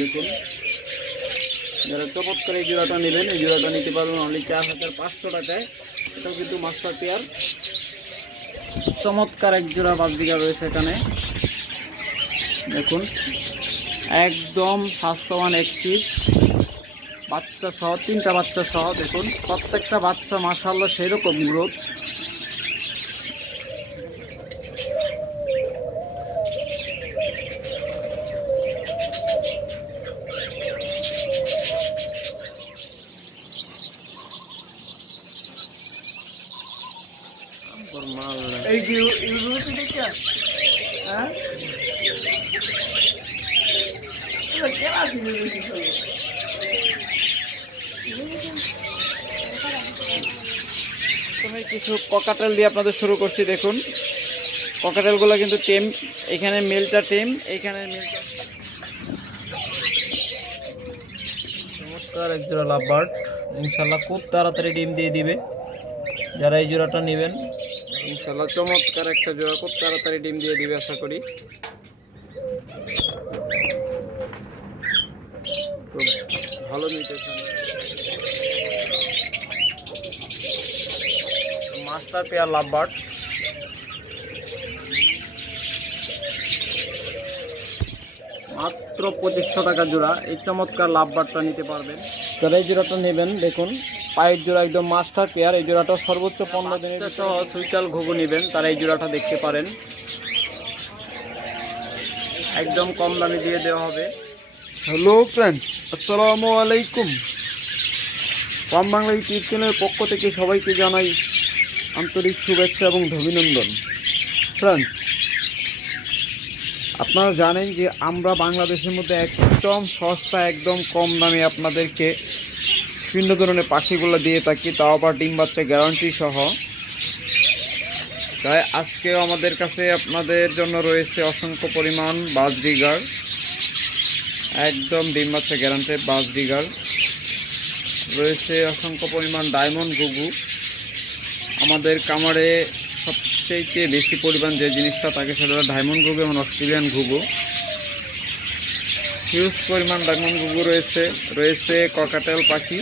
দেখুন। যারা চমৎকার এই জোড়াটা নেবেন, এই জোড়াটা নিতে পারবেন অনলি চার হাজার পাঁচশো টাকায়। এটাও কিন্তু মাস্টার পেয়ার চমৎকার এক জোড়া বাগদিকা রয়েছে এখানে। দেখুন, একদম স্বাস্থ্যবান একটি বাচ্চা সহ, তিনটা বাচ্চা সহ, দেখুন, প্রত্যেকটা বাচ্চা মাসাল্লাহ সেরকম গ্রোথ এই যে ইউরোপে দেখে হ্যাঁ প্রথমে কিছু ককাটেল দিয়ে আপনাদের শুরু করছি, দেখুন। ককাটেলগুলো কিন্তু টেম এখানে মেলটা টেম এখানে মেলটা চমৎকার এক জোড়া লাভবার্ড ইনশাল্লাহ খুব তাড়াতাড়ি ডিম দিয়ে দিবে। যারা এই জোড়াটা নেবেন ইনশাল্লাহ চমৎকার একটা জোড়া খুব তাড়াতাড়ি ডিম দিয়ে দিবে আশা করি। ভালো নিউট্রিশন মাস্টার পেয়ার লাভবার্ড মাত্র পঁচিশশো টাকা জোড়া এই চমৎকার লাভবারটা নিতে পারবেন। যারা এই জোড়াটা নেবেন দেখুন। পায়ের জোড়া একদম মাস্টার পেয়ার এই জোড়াটা সর্বোচ্চ পনেরো দিনের সহ সুইটাল ঘুঘু নেবেন তারা এই জোড়াটা দেখতে পারেন। একদম কম দামে দিয়ে দেওয়া হবে। হ্যালো ফ্রেন্ডস আসসালামু আলাইকুম। পাম বাংলা ইউটিউব চ্যানেলের পক্ষ থেকে সবাইকে জানাই আন্তরিক শুভেচ্ছা এবং অভিনন্দন। ফ্রেন্ডস আপনারা জানেন যে আমরা বাংলাদেশের মধ্যে একদম সস্তা একদম কম দামে আপনাদেরকে বিভিন্ন ধরনের পাখিগুলো দিয়ে থাকি, তাও আবার ডিম বাচ্চা গ্যারান্টি সহ। তাই আজকেও আমাদের কাছে আপনাদের জন্য রয়েছে অসংখ্য পরিমাণ বাস বাজরিগার একদম ডিম বাচ্চা গ্যারান্টেড বাস ডিগার। রয়েছে অসংখ্য পরিমাণ ডায়মন্ড ঘুঘু। আমাদের কামারে সবচেয়ে বেশি পরিমাণ যে জিনিসটা থাকে সেটা ডায়মন্ড ঘুঘু এবং অস্ট্রেলিয়ান ঘুঘু। হিউজ পরিমাণ ডায়মন্ড ঘুঘু রয়েছে রয়েছে ককাটেল পাখি,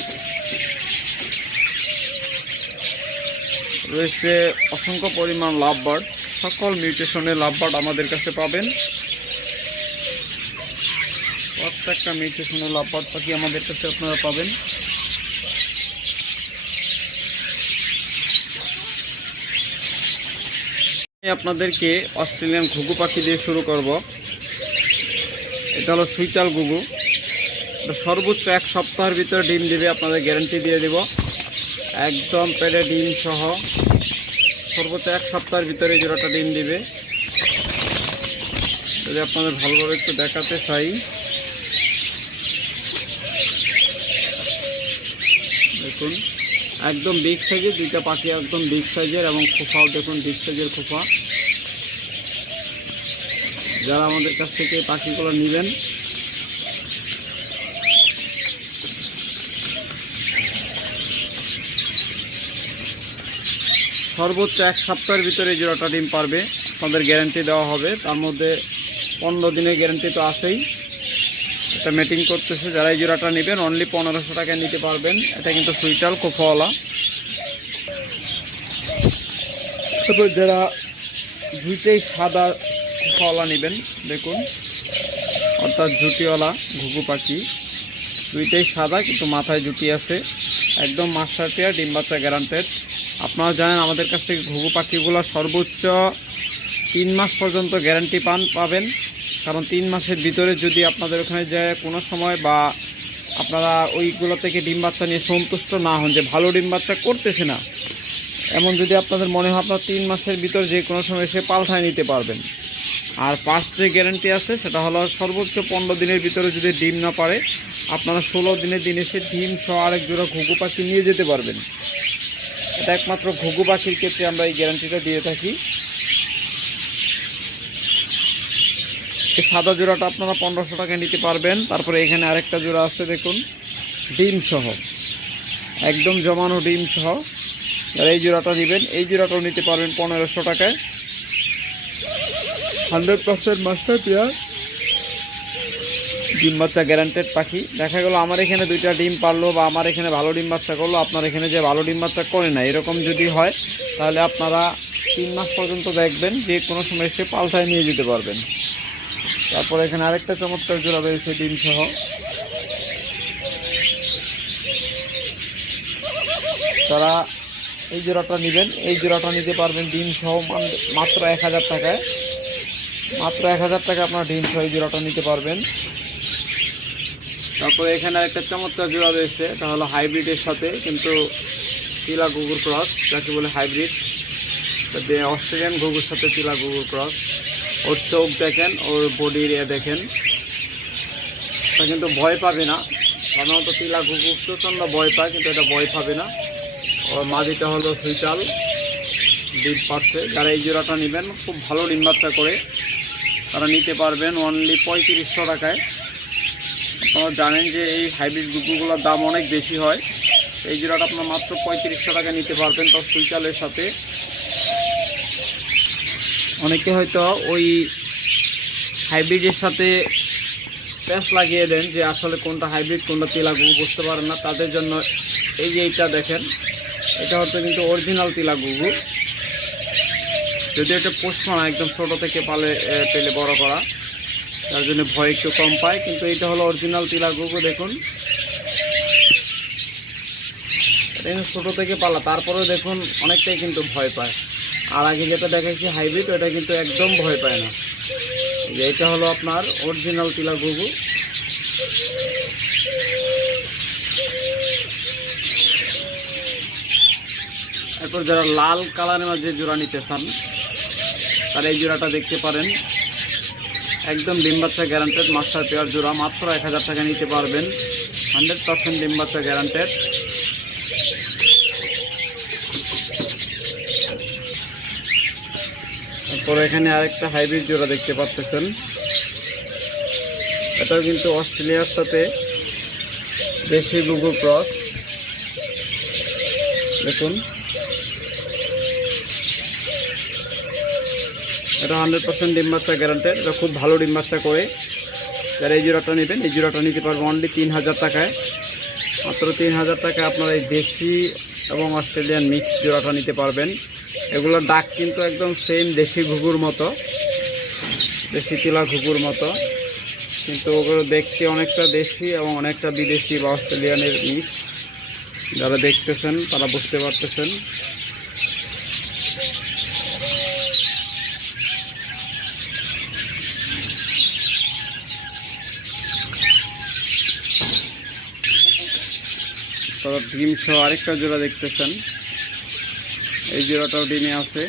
রয়েছে অসংখ্য পরিমাণ লাভবার্ড, সকল মিউটেশনের লাভবার্ড আমাদের কাছে পাবেন। প্রত্যেকটা মিউটেশনের লাভবার্ড পাখি আমাদের কাছে আপনারা পাবেন। আমি আপনাদেরকে অস্ট্রেলিয়ান ঘুঘু পাখি দিয়ে শুরু করব। এটা হলো সুইচাল গুগু। সর্বোচ্চ এক সপ্তাহের ভিতরে ডিম দিবে, আপনাদের গ্যারান্টি দিয়ে দেব। একদম পেটে ডিম সহ। সর্বোচ্চ এক সপ্তাহের ভিতরে জোড়াটা ডিম দিবে। যদি আপনাদের ভালোভাবে একটু দেখাতে চাই। দেখুন, একদম বিগ সাইজের দুইটা পাখি একদম বিগ সাইজের এবং খোফাও দেখুন বিগ সাইজের খোফা যারা আমাদের কাছ থেকে পাখিগুলো নেবেন। সর্বোচ্চ এক সপ্তাহের ভিতরে জোড়াটা ডিম পারবে আপনাদের গ্যারান্টি দেওয়া হবে। তার মধ্যে পনেরো দিনের গ্যারান্টি তো আছেই। এটা মিটিং করতেছে, যারা এই জোড়াটা নেবেন অনলি পনেরোশো টাকায় নিতে পারবেন। এটা কিন্তু সুইটাল কোফাওয়ালা। তারপর যারা দুইটাই সাদা কোফাওয়ালা নেবেন, দেখুন। অর্থাৎ জুটিওয়ালা ঘুঘু পাখি। দুইটাই সাদা, কিন্তু মাথায় জুটি আছে। একদম মাস্টার পেয়ার, ডিম বাচ্চা গ্যারান্টেড আপনারা জানেন, আমাদের কাছ থেকে ঘুঘু পাখিগুলো সর্বোচ্চ তিন মাস পর্যন্ত গ্যারান্টি পান, পাবেন। কারণ তিন মাসের ভিতরে যদি আপনাদের ওখানে যায় কোনো সময় বা আপনারা ওইগুলো থেকে ডিম বাচ্চা নিয়ে সন্তুষ্ট না হন, যে ভালো ডিম বাচ্চা করতেছে না, এমন যদি আপনাদের মনে হয় আপনার তিন মাসের ভিতর যে কোনো সময় এসে পাল্টায় নিতে পারবেন। আর পাঁচ যে গ্যারান্টি আছে, সেটা হলো সর্বোচ্চ পনেরো দিনের ভিতরে যদি ডিম না পারে, আপনারা ষোলো দিনের দিন এসে ডিম সহ আরেক জোড়া ঘুঘু পাখি নিয়ে যেতে পারবেন। এটা একমাত্র ঘুঘু পাখির ক্ষেত্রে আমরা এই গ্যারান্টিটা দিয়ে থাকি। সাদা জোড়াটা আপনারা পনেরোশো টাকা নিতে পারবেন। তারপরে এখানে আরেকটা জোড়া আছে, দেখুন, ডিম সহ। একদম জমানো ডিম সহ। এই জোড়াটা নেবেন এই জোড়াটাও নিতে পারবেন পনেরোশো টাকায়। হান্ড্রেড পার্সেন্ট মাস্টার পেয়ার ডিম বাচ্চা গ্যারান্টেড পাখি। দেখা গেলো আমার এখানে দুইটা ডিম পারল বা আমার এখানে ভালো ডিম বাচ্চা করল, আপনার এখানে যে ভালো ডিম বাচ্চা করে না এরকম যদি হয়, তাহলে আপনারা তিন মাস পর্যন্ত দেখবেন, যে কোনো সময় এসে পাল্টায় নিয়ে যেতে পারবেন। তারপর এখানে আরেকটা চমৎকার জোড়া রয়েছে ডিম সহ। তারা এই জোড়াটা নেবেন, এই জোড়াটা নিতে পারবেন ডিম সহ মাত্র এক হাজার টাকায়। মাত্র এক হাজার টাকা আপনার ডিম এই জোড়াটা নিতে পারবেন। তারপরে এখানে একটা চমৎকার জোড়া রয়েছে, এটা হলো হাইব্রিডের সাথে, কিন্তু চিলা গুগুর ক্রস, যাকে বলে হাইব্রিড। অস্ট্রেলিয়ান গুগুর সাথে তিলা গুগুর ক্রস। ওর চোখ দেখেন, ওর বডির এ দেখেন। এটা কিন্তু ভয় পাবে না। সাধারণত তিলা গুগু প্রচণ্ড ভয় পায়, কিন্তু এটা ভয় পাবে না। ওর মাদিটা হলো সুইচাল ডিম পাচ্ছে যারা এই জোড়াটা নেবেন, খুব ভালো ডিম বাচ্চা করে। তারা নিতে পারবেন অনলি পঁয়ত্রিশশো টাকায়। আপনারা জানেন যে এই হাইব্রিড গুগুগুলোর দাম অনেক বেশি হয়। এই জোড়াটা আপনার মাত্র পঁয়ত্রিশশো টাকা নিতে পারবেন তার সুইচালের সাথে। অনেকে হয়তো ওই হাইব্রিডের সাথে প্যাস লাগিয়ে দেন যে আসলে কোনটা হাইব্রিড কোনটা তিলা গুগু বুঝতে পারেন না। তাদের জন্য এই যে এইটা দেখেন, এটা হচ্ছে কিন্তু অরিজিনাল তিলা গুগু যদি এটা পোষমানা একদম ছোটো থেকে পালে পেলে বড় করা, তার জন্য ভয় একটু কম পায়, কিন্তু এটা হলো অরিজিনাল তিলা গুগু দেখুন। এটা ছোট থেকে পালা, তারপরেও দেখুন অনেকটাই কিন্তু ভয় পায়। আর আগে যেটা দেখাচ্ছি হাইব্রিড ওটা কিন্তু একদম ভয় পায় না। যে এটা হলো আপনার অরিজিনাল তিলা গুগু এরপর যারা লাল কালারের মাঝে জোড়া নিতে চান তারা এই জোড়াটা দেখতে পারেন। একদম ডিম বাচ্চা গ্যারান্টেড মাস্টার পেয়ার জোড়া, মাত্র এক হাজার টাকা নিতে পারবেন। হান্ড্রেড পার্সেন্ট ডিম বাচ্চা গ্যারান্টেড তারপর এখানে আরেকটা হাইব্রিড জোড়া দেখতে পাচ্ছেন। এটাও কিন্তু অস্ট্রেলিয়ার সাথে দেশি গুগু ক্রস দেখুন। এটা হান্ড্রেড পার্সেন্ট ডিম বাচ্চা গ্যারান্টেড এটা খুব ভালো ডিম বাচ্চা করে। যারা এই জোড়াটা নেবেন, এই জোড়াটা নিতে পারবেন অনলি তিন হাজার টাকায়। মাত্র তিন হাজার টাকায় আপনারা এই দেশি এবং অস্ট্রেলিয়ান মিক্স জোড়াটা নিতে পারবেন। এগুলোর ডাক কিন্তু একদম সেম দেশি ঘুঘুর মতো। দেশি তিলা ঘুঘুর মতো। কিন্তু ওগুলো দেখতে অনেকটা দেশি এবং অনেকটা বিদেশি বা অস্ট্রেলিয়ানের মিক্স যারা দেখতেছেন, তারা বুঝতে পারতেছেন। ডিম সহ আরেকটা জোড়া দেখতেছেন। এই জোড়াটাও ডিমে আছে।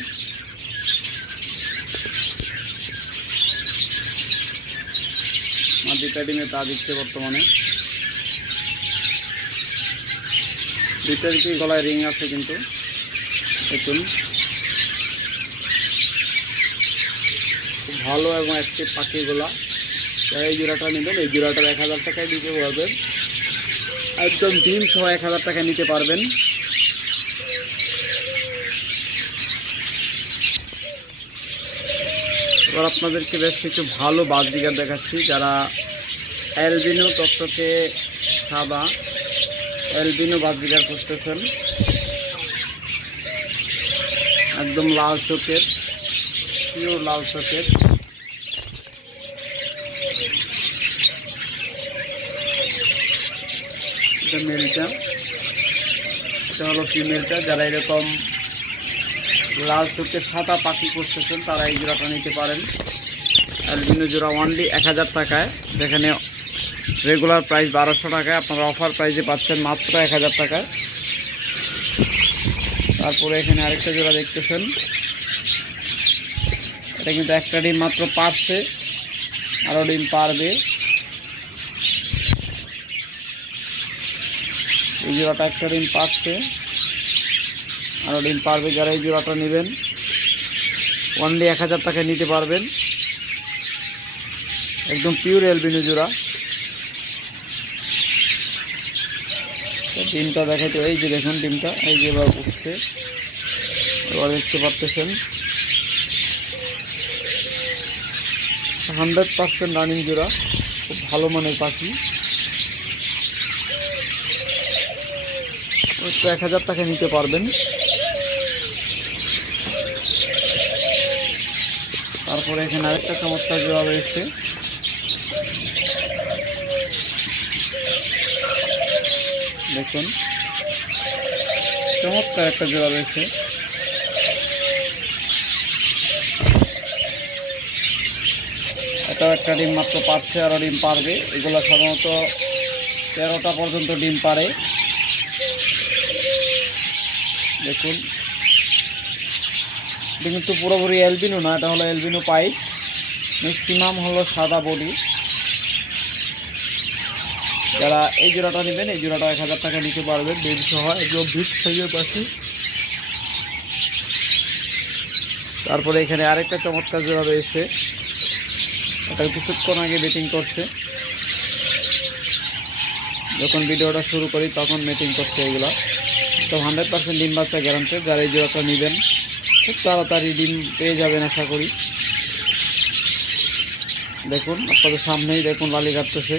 মাটিটা ডিমে তা দিচ্ছে বর্তমানে। দুইটার কি গলায় রিং আছে কিন্তু? দেখুন। খুব ভালো এবং অ্যাক্টিভ পাখিগুলা এই জোড়াটা নেবেন, এই জোড়াটা এক হাজার টাকায় দিতে পারবেন। একদম ডিম সহ এক হাজার টাকা নিতে পারবেন। এবার আপনাদেরকে বেশ কিছু ভালো বাজবিগার দেখাচ্ছি, যারা অ্যালবিনো তত্ত্বকে সাদা অ্যালবিনো বাজবিগার করতেছেন একদম লাল চোখের পিওর লাল চোখের। এটা মেলটা। এটা হলো ফিমেলটা। যারা এরকম লাল চোখের সাদা পাখি করতেছেন, তারা এই জোড়াটা নিতে পারেন। অ্যালবিনো জোড়া অনলি এক হাজার টাকায়। যেখানে রেগুলার প্রাইস বারোশো টাকায়। আপনারা অফার প্রাইসে পাচ্ছেন মাত্র এক হাজার টাকায়। তারপরে এখানে আরেকটা জোড়া দেখতেছেন। এটা কিন্তু একটা ডিম মাত্র পারছে। আরও ডিম পারবে। এই জোড়াটা একটা ডিম পাচ্ছে আরও ডিম পারবে যারা এই জোড়াটা নেবেন। অনলি এক হাজার টাকায় নিতে পারবেন। একদম পিওর এলবিনো জোড়া তো ডিমটা দেখাইতে এই যে দেখুন ডিমটা, এই যে এবার উঠছে। এবার দেখতে পাচ্ছেন হান্ড্রেড পার্সেন্ট রানিং জোড়া খুব ভালো মানের পাখি। তো এক হাজার টাকা নিতে পারবেন। তারপরে এখানে আরেকটা চমৎকার জোড়া রয়েছে। দেখুন। চমৎকার একটা জোড়া রয়েছে। এটাও একটা ডিম মাত্র পারছে আরও ডিম পারবে। এগুলো সাধারণত তেরোটা পর্যন্ত ডিম পারে। দেখুন। এটা কিন্তু পুরোপুরি এলবিনো না, এটা হলো এলবিনো পাইপ ম্যাক্সিমাম হলো সাদা বডি। যারা এই জোড়াটা নেবেন, এই জোড়াটা এক হাজার টাকা নিতে পারবেন ডিম সহ একদম বিগ সাইজের পাখি। তারপরে এখানে আরেকটা চমৎকার জোড়া রয়েছে। এটা কিছুক্ষণ আগে মিটিং করছে। যখন ভিডিওটা শুরু করি, তখন মিটিং করছে এগুলো। তো হান্ড্রেড পার্সেন্ট ডিম বাচ্চা গ্যারান্টেড যারা এই জোড়াটা নেবেন, খুব তাড়াতাড়ি ডিম পেয়ে যাবেন আশা করি। দেখুন, আপনাদের সামনেই দেখুন লালি কাটতেছে।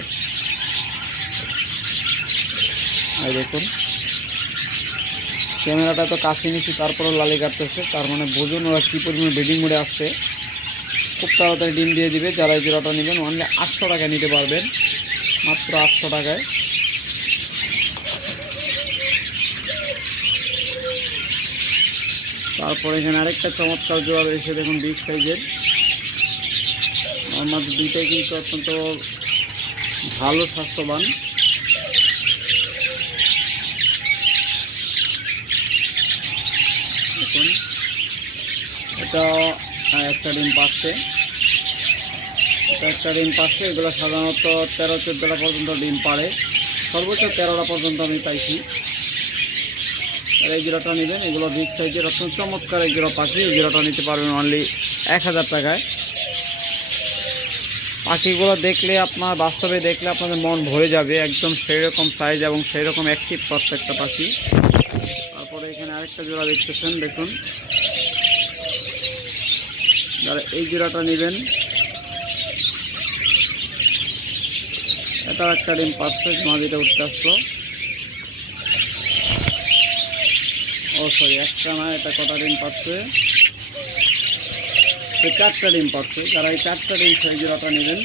এই দেখুন। ক্যামেরাটা তো কাছে নিচ্ছি তারপরে লালি কাটতেছে। তার মানে বুঝুন ওরা কী পরিমাণ ব্রিডিং মোডে আসছে। খুব তাড়াতাড়ি ডিম দিয়ে দিবে, যারা এই জোড়াটা নেবেন অনলি আটশো টাকায় নিতে পারবেন। মাত্র আটশো টাকায়। তারপরে এখানে আরেকটা চমৎকার জোড়া রয়েছে দেখুন বিগ সাইজের আমার দুইটাই কিন্তু অত্যন্ত ভালো, স্বাস্থ্যবান। দেখুন, এটা একটা ডিম পাচ্ছে। একটা ডিম পাচ্ছে, এগুলো সাধারণত তেরো, চোদ্দোটা পর্যন্ত ডিম পারে সর্বোচ্চ তেরোটা পর্যন্ত আমি পাইছি। এই জিরোটা নেবেন, এগুলো বিগ সাইজের অত্যন্ত চমৎকার এই জিরো পাখি। এই জিরোটা নিতে পারবেন অনলি এক হাজার টাকায়। পাখিগুলো দেখলে আপনার, বাস্তবে দেখলে আপনাদের মন ভরে যাবে, একদম সেই রকম সাইজ এবং সেই রকম অ্যাক্টিভ প্রত্যেকটা পাখি। তারপরে এখানে আরেকটা জোড়া দেখতেছেন, দেখুন। এই জোড়াটা নেবেন এটা একটা ডিম পাচ্ছে মাঝিটা উঠতে আসলো। ও সরি একটা না এটা কটা ডিম পাচ্ছে? এই চারটা ডিম পাচ্ছে। যারা এই চারটা ডিম সেই জোড়াটা নেবেন,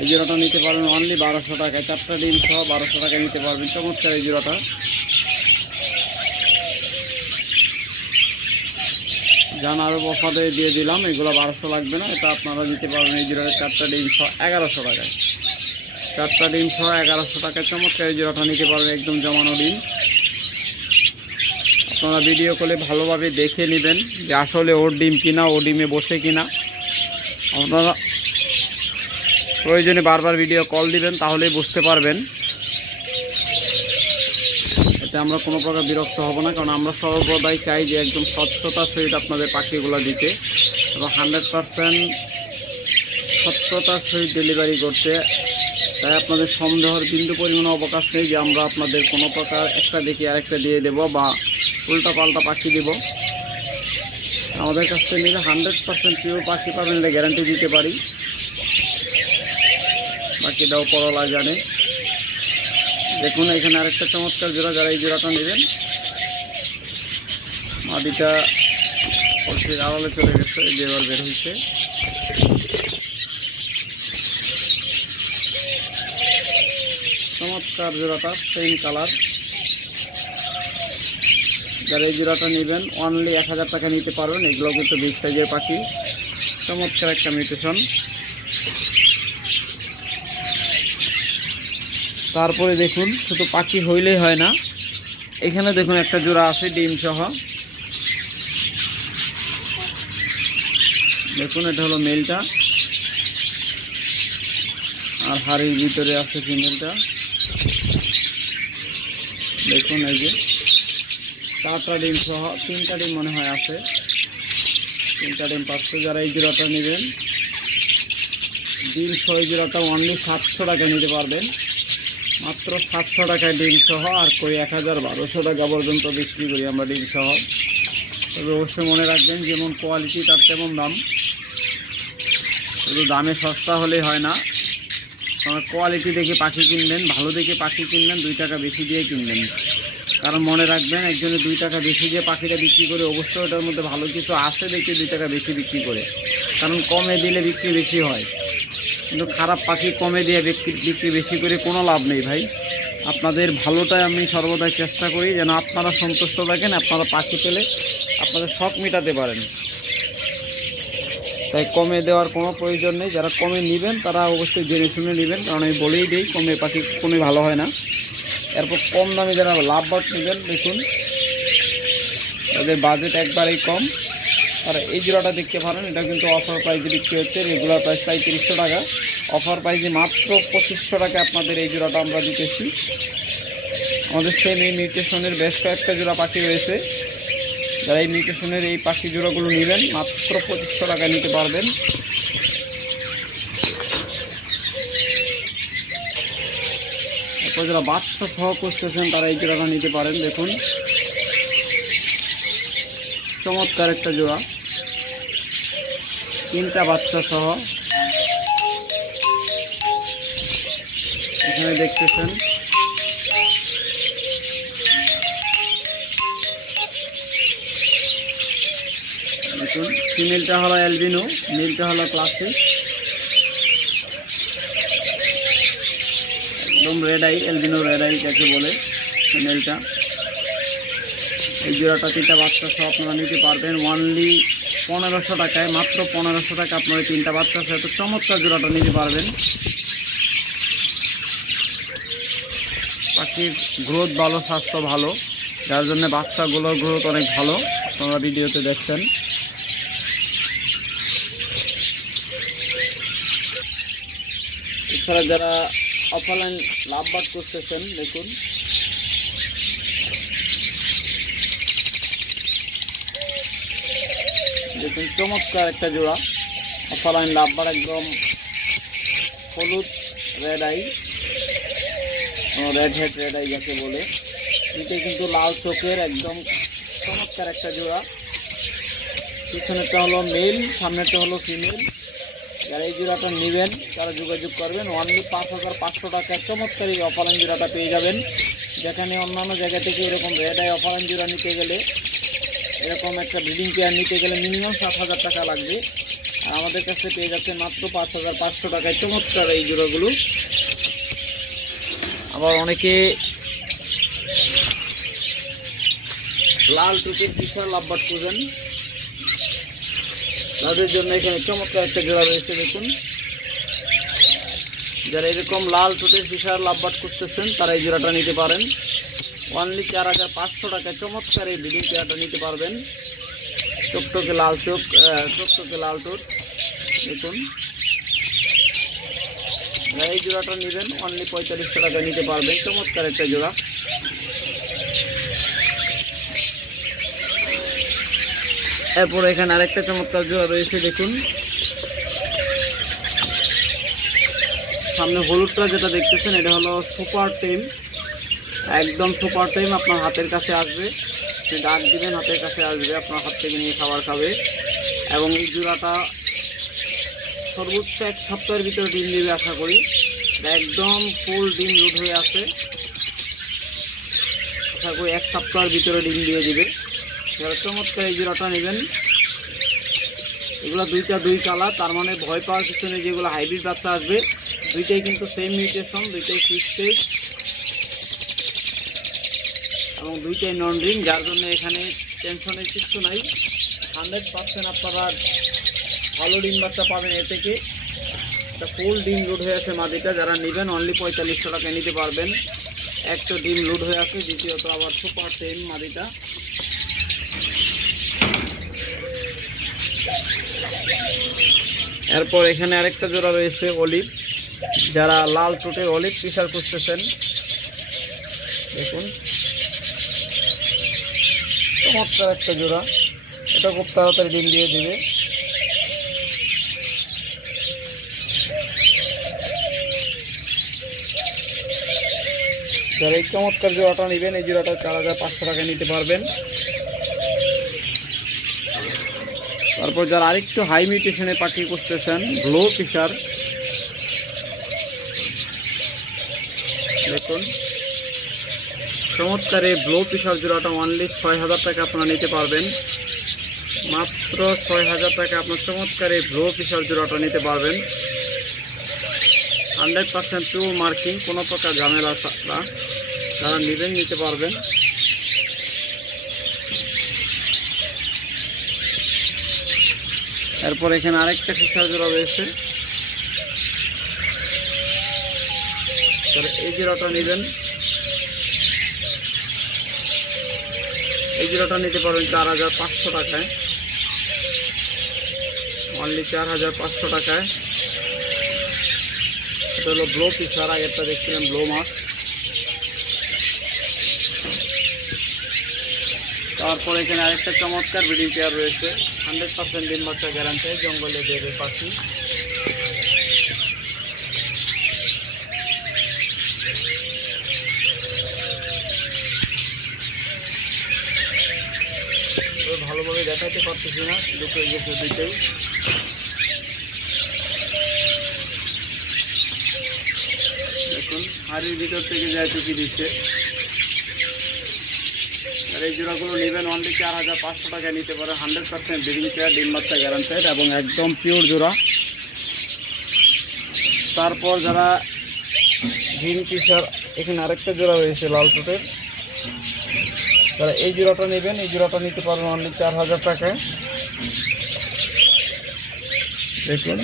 এই জোড়াটা নিতে পারবেন অনলি বারোশো টাকায়। চারটা ডিম সহ বারোশো টাকায় নিতে পারবেন। চমৎকার এই জোড়াটা জান আরও বফাতে দিয়ে দিলাম, এগুলো বারোশো লাগবে না, এটা আপনারা নিতে পারবেন এই জোড়াটা চারটা ডিম সহ এগারোশো টাকায়। চারটা ডিম সহ এগারোশো টাকায় চমৎকার এই জোড়াটা নিতে পারবেন, একদম জমানো ডিম। আপনারা ভিডিও কলে ভালোভাবে দেখে নেবেন যে আসলে ওর ডিম কিনা, ও ডিমে বসে কিনা। আপনারা প্রয়োজনে বারবার ভিডিও কল দিবেন, তাহলেই বুঝতে পারবেন। এতে আমরা কোনো প্রকার বিরক্ত হব না, কারণ আমরা সর্বদাই চাই যে একদম স্বচ্ছতার সহিত আপনাদের পাখিগুলো দিতে। এবং হান্ড্রেড পারসেন্ট স্বচ্ছতার সহিত ডেলিভারি করতে। তাই আপনাদের সন্দেহের বিন্দু পরিমাণ অবকাশ নেই যে আমরা আপনাদের কোনো প্রকার একটা দেখে আরেকটা দিয়ে দেব বা উল্টা পাল্টা পাখি দেব। আমাদের কাছ থেকে নিলে হান্ড্রেড পার্সেন্ট পিওর পাখি পাবেন এটা গ্যারান্টি দিতে পারি। বাকিটাও পরলা জানে। দেখুন, এখানে আরেকটা চমৎকার জোড়া, যারা এই জোড়াটা নেবেন পড়ছে আড়ালে চলে গেছে, এই যে এবার বের হয়েছে। চমৎকার জোড়াটা সেম কালার যারা এই জোড়াটা নেবেন অনলি এক হাজার টাকা নিতে পারবেন। এগুলো কিন্তু বিগ সাইজের পাখি। চমৎকার একটা মিউটেশন তারপরে দেখুন, শুধু পাখি হইলেই হয় না। এখানে দেখুন একটা জোড়া আছে, ডিম সহ। দেখুন, এটা হলো মেলটা আর হাড়ির ভিতরে আছে ফিমেলটা দেখুন, এই যে। চারটা ডিম সহ তিনটা ডিম মনে হয় আছে। তিনটা ডিম পাঁচশো যারা এই জোড়াটা নেবেন, ডিম সহ এই জোড়াটা অনলি সাতশো টাকা নিতে পারবেন। মাত্র সাতশো টাকায় ডিম সহ আর কই এক হাজার বারোশো টাকা পর্যন্ত বিক্রি করি আমরা ডিম সহ। তবে অবশ্যই মনে রাখবেন, যেমন কোয়ালিটি তার তেমন দাম। শুধু দামে সস্তা হলেই হয় না। কোয়ালিটি দেখে পাখি কিনবেন, ভালো দেখে পাখি কিনবেন, দুই টাকা বেশি দিয়ে কিনবেন। কারণ মনে রাখবেন, একজনে দুই টাকা বেশি দিয়ে পাখিটা বিক্রি করে, অবশ্যই ওটার মধ্যে ভালো কিছু আছে দেখে দুই টাকা বেশি বিক্রি করে। কারণ কমে দিলে বিক্রি বেশি হয়। কিন্তু খারাপ পাখি কমে দিয়ে বিক্রি বিক্রি বেশি করে কোনো লাভ নেই ভাই। আপনাদের ভালোটাই আমি সর্বদাই চেষ্টা করি, যেন আপনারা সন্তুষ্ট থাকেন, আপনারা পাখি পেলে আপনাদের শখ মেটাতে পারেন। তাই কমে দেওয়ার কোনো প্রয়োজন নেই। যারা কমে নেবেন, তারা অবশ্যই জেনে শুনে নেবেন। কারণ আমি বলেই দিই, কমে পাখি কোনো ভালো হয় না। এরপর কম দামে যারা লাভ বাট নেবেন, দেখুন। তাদের বাজেট একবারেই কম। আর এই জোড়াটা দেখতে পারেন, এটা কিন্তু অফার প্রাইসে বিক্রি হচ্ছে। রেগুলার প্রাইস পঁয়ত্রিশশো টাকা। অফার প্রাইসে মাত্র পঁচিশশো টাকা আপনাদের এই জোড়াটা আমরা দিতেছি। আমাদের সেম এই মিউটেশনের বেশ কয়েকটা জোড়া পাখি রয়েছে। যারা এই মিউটেশনের এই পাখি জোড়াগুলো নেবেন, মাত্র পঁচিশশো টাকা নিতে পারবেন। তারপর যারা বাচ্চা সহ করতেছেন তারা এই জোড়াটা নিতে পারেন। দেখুন। চমৎকার একটা জোড়া। তিনটা বাচ্চা সহ। এখানে দেখতেছেন। দেখুন, ফিমেলটা হলো অ্যালবিনো, মেলটা হলো ক্লাসিক। একদম red eye albino red eye যাকে বলে ফিমেলটা এই জোড়াটা তিনটা বাচ্চা সহ আপনারা নিতে পারবেন। ওয়ানলি পনেরোশো টাকায়, মাত্র পনেরোশো টাকা আপনারা তিনটা বাচ্চা সহ চমৎকার জোড়াটা নিতে পারবেন। পাখির গ্রোথ ভালো, স্বাস্থ্য ভালো। যার জন্য বাচ্চাগুলোর গ্রোথ অনেক ভালো। আপনারা ভিডিওতে দেখছেন। এছাড়া যারা অফলাইন লাভবাদ করতেছেন, দেখুন। দেখুন, চমৎকার একটা জোড়া। অফলাইন লাভবার একদম হলুদ red eye red head red eye যাকে বলে। এতে কিন্তু লাল চোখের একদম চমৎকার একটা জোড়া। পিছনেরটা হলো মেল সামনেরটা হলো ফিমেল যারা এই জোড়াটা নেবেন, তারা যোগাযোগ করবেন। অনলি পাঁচ হাজার পাঁচশো টাকা চমৎকার এই অফলাইন জোড়াটা পেয়ে যাবেন। যেখানে অন্যান্য জায়গা থেকে এরকম রেড আই অফলাইন জোড়া নিতে গেলে, এরকম একটা ব্রিডিং পেয়ার নিতে গেলে মিনিমাম সাত হাজার টাকা লাগবে। আর আমাদের কাছে পেয়ে যাচ্ছে মাত্র পাঁচ হাজার পাঁচশো টাকায় চমৎকার এই জোড়াগুলো। আবার অনেকে লাল টুটির বিশাল লাভবাট খুঁজেন তাদের জন্য এখানে চমৎকার একটা জোড়া রয়েছে, দেখুন। যারা এরকম লাল টুটির বিশাল লাভবাট করতেছেন, তারা এই জোড়াটা নিতে পারেন। অনলি চার হাজার পাঁচশো টাকায় চমৎকার এই বিডিং পেয়ারটা নিতে পারবেন। টকটকে লাল চোখ টকটকে লাল টোট দেখুন। এই জোড়াটা নেবেন অনলি পঁয়তাল্লিশশো টাকা নিতে পারবেন। চমৎকার একটা জোড়া এরপর এখানে আরেকটা চমৎকার জোড়া রয়েছে, দেখুন। সামনে হলুদটা যেটা দেখতেছেন, এটা হলো সুপার টিম। একদম সুপার টাইম আপনার হাতের কাছে আসবে। ডাক দিবেন, হাতের কাছে আসবে, আপনার হাত থেকে নিয়ে খাবার খাবে। এবং এই জোড়াটা সর্বোচ্চ এক সপ্তাহের ভিতরে ডিম দিবে, আশা করি। একদম ফুল ডিম লোড হয়ে আছে। আশা করি এক সপ্তাহের ভিতরে ডিম দিয়ে দিবে। যারা চমৎকার এই জোড়াটা নেবেন। এগুলো দুইটা দুই কালার, তার মানে ভয় পাওয়ার কিছু নেই, যেগুলো হাইব্রিড বাচ্চা আসবে। দুইটাই কিন্তু সেম মিউটেশন দুইটাই ফিক্স স্টেজ এবং দুইটাই নন রিং যার জন্য এখানে টেনশনের কিছু নাই। হান্ড্রেড পার্সেন্ট আপনারা ভালো ডিম বাচ্চা পাবেন এ থেকে। একটা ফুল ডিম লোড হয়ে আছে মাদিটা, যারা নেবেন অনলি পঁয়তাল্লিশশো টাকা নিতে পারবেন। এক তো ডিম লোড হয়ে আছে, দ্বিতীয়ত আবার সুপার টেন মাদিটা। এরপর এখানে আরেকটা জোড়া রয়েছে অলিভ। যারা লাল টুটে অলিভ পিসার করতেছেন দেখুন। চমৎকার একটা জোড়া। এটা খুব তাড়াতাড়ি ডিম দিয়ে দিবে। যারা এই চমৎকার জোড়াটা নেবেন, এই জোড়াটা চার হাজার পাঁচশো টাকা নিতে পারবেন। তারপর যারা আরেকটু হাই মিউটেশনে পাখি করতেছেন গ্লো ফিশার দেখুন। চমৎকার এই ব্লো পিসার জোড়াটা অনলি ছয় হাজার টাকা আপনারা নিতে পারবেন। মাত্র ছয় হাজার টাকা আপনার চমৎকার এই ব্লো পিসার জোড়াটা নিতে পারবেন। হান্ড্রেড পার্সেন্ট পিওর মার্কিং কোনো প্রকার ঝামেলা যারা নেবেন, নিতে পারবেন। এরপর এখানে আরেকটা ফিচার জোড়া রয়েছে। এই জোড়াটা নেবেন। এই জোড়াটা নিতে পারবেন চার হাজার পাঁচশো টাকায়। অনলি চার হাজার পাঁচশো টাকায়। এটা হলো ব্লো পিসার আগেরটা দেখছিলাম ব্লো মাছ তারপর এখানে আরেকটা চমৎকার ব্রিডিং পেয়ার রয়েছে। হান্ড্রেড পার্সেন্ট ডিম বাচ্চা গ্যারান্টি জঙ্গলে দেবে পাখি ভালোভাবে দেখাতে পারতেছি না, দুটো গেছে দুইটাই দেখুন, হাড়ির ভিতর থেকে যায় টুকি দিচ্ছে। এই জোড়াগুলো নেবেন অনলি চার হাজার পাঁচশো টাকা, নিতে পারেন হান্ড্রেড পার্সেন্ট ব্রিডিং পেয়ার ডিম বাচ্চা গ্যারান্টেড এবং একদম পিওর জোড়া। তারপর যারা গ্রিন পিসার এখানে আরেকটা জোড়া রয়েছে লাল টুটের তারা এই জোড়াটা নেবেন, এই জোড়াটা নিতে পারবেন অনলি চার হাজার টাকায় দেখুন,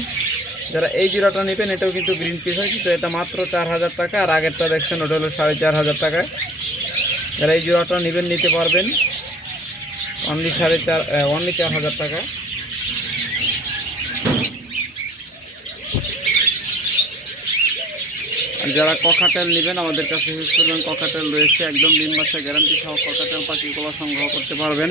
যারা এই জোড়াটা নেবেন, এটাও কিন্তু গ্রিন পিস হয় কিন্তু এটা মাত্র চার হাজার টাকা, আর আগেরটা দেখছেন, ওটা হলো সাড়ে চার হাজার টাকায় যারা এই জোড়াটা নেবেন, নিতে পারবেন। অনলি সাড়ে চার অনলি চার হাজার টাকা। যারা ককাটেল নেবেন, আমাদের কাছে ইউজ করবেন ককাটেল রয়েছে। একদম ডিম বাচ্চা গ্যারান্টি সহ ককাটেল পাখিগুলো সংগ্রহ করতে পারবেন।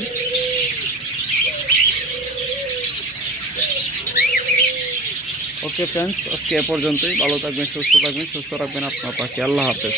ওকে ফ্রেন্ডস আজকে এ পর্যন্তই। ভালো থাকবেন, সুস্থ থাকবেন, সুস্থ রাখবেন আপনার পাখি। আল্লাহ হাফেজ।